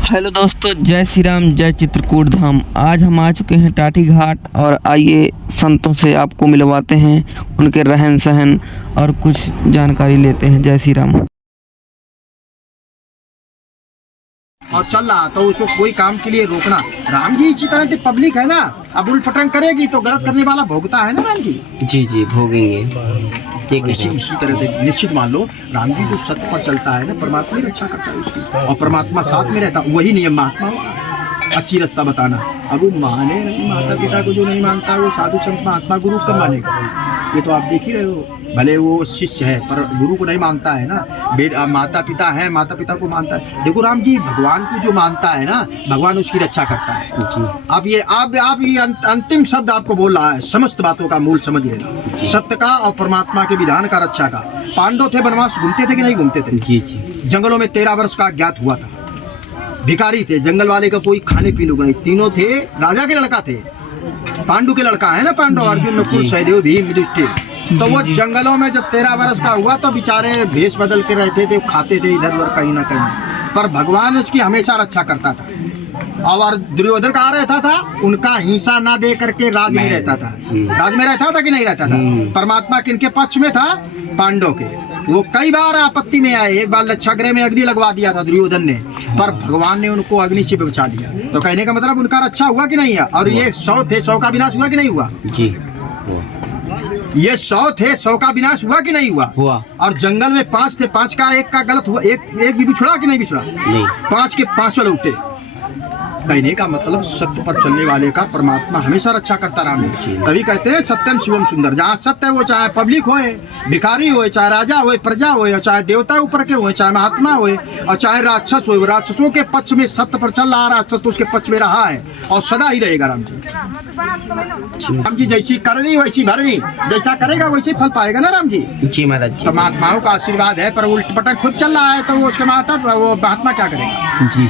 Hello दोस्तों, जय श्री राम, जय चित्रकूट धाम। आज हम आ चुके हैं टाटी घाट और आइए संतों से आपको मिलवाते हैं, उनके रहन सहन और कुछ जानकारी लेते हैं। जय श्री राम। और चल रहा तो उसको कोई काम के लिए रोकना। राम जी इसी तरह की पब्लिक है ना, अब उल्ट पटंग करेगी तो गलत करने वाला भोगता है ना राम जी। जी भोगेंगे। ठीक है। इसी तरह से निश्चित मान लो राम जी जो सत्य पर चलता है ना, परमात्मा ही रक्षा करता है उसकी, और परमात्मा साथ में रहता, वही नियम महात्मा होगा अच्छी रास्ता बताना। अब वो माने नहीं, माता पिता को जो नहीं मानता वो साधु संत महात्मा गुरु कब मानेगा? ये तो आप देख ही रहे हो, भले वो शिष्य है पर गुरु को नहीं मानता है ना। माता पिता है, माता पिता को मानता है। देखो राम जी भगवान को जो मानता है ना, भगवान उसकी रक्षा करता है जी। अब ये आप ये अंतिम शब्द आपको बोल रहा है, समस्त बातों का मूल समझ लेना, सत्य का और परमात्मा के विधान का, रक्षा का। पांडव थे, वनवास घूमते थे कि नहीं घूमते थे? जी। जंगलों में 13 वर्ष का अज्ञात हुआ था, भिखारी थे, जंगल वाले का कोई खाने पीने को नहीं। तीनों थे, राजा के लड़का थे, पांडु के लड़का है ना, पांडव, अर्जुन, नकुल, सहदेव, भीम, युधिष्ठिर। तो वो जंगलों में जब 13 वर्ष का हुआ तो बेचारे भेष बदल के रहते थे, खाते थे इधर उधर कहीं ना कहीं, पर भगवान उसकी हमेशा रक्षा करता था। और दुर्योधन कहाँ रहता था? उनका हिंसा ना दे करके राज में रहता था। राज में रहता था कि नहीं रहता था? परमात्मा किनके पक्ष में था? पांडव के। वो कई बार आपत्ति में आए, एक बार लक्षागृह में अग्नि लगवा दिया था दुर्योधन ने, पर भगवान ने उनको अग्नि से बचा दिया। तो कहने का मतलब उनका रक्षा हुआ कि नहीं है? और ये 100 थे, 100 का विनाश हुआ कि नहीं हुआ? जी। ये 100 थे, 100 का विनाश हुआ कि नहीं हुआ? और जंगल में 5 थे, 5 का एक का गलत हुआ, एक भी बिछड़ा कि नहीं बिछड़ा? नहीं। 5 के 5 लौटे। कहने का मतलब सत्य पर चलने वाले का परमात्मा हमेशा रक्षा करता राम जी। तभी कहते हैं सत्यम शिवम सुंदर। जहाँ सत्य है वो चाहे पब्लिक होए, भिखारी होए, चाहे राजा होए, प्रजा होए, और चाहे देवता ऊपर के होए, चाहे महात्मा होए, और चाहे राक्षस होए, राक्षसों के पक्ष में सत्य पर चल रहा, राक्षस तो उसके पक्ष में रहा है और सदा ही रहेगा राम जी। राम जी जैसी करनी वैसी भरनी, जैसा करेगा वैसे फल पाएगा ना राम जी। जी महाराज। तो महात्माओं का आशीर्वाद है, पर उल्ट पटक खुद चल रहा है तो वो उसके माता वो महात्मा क्या करेगा? जी।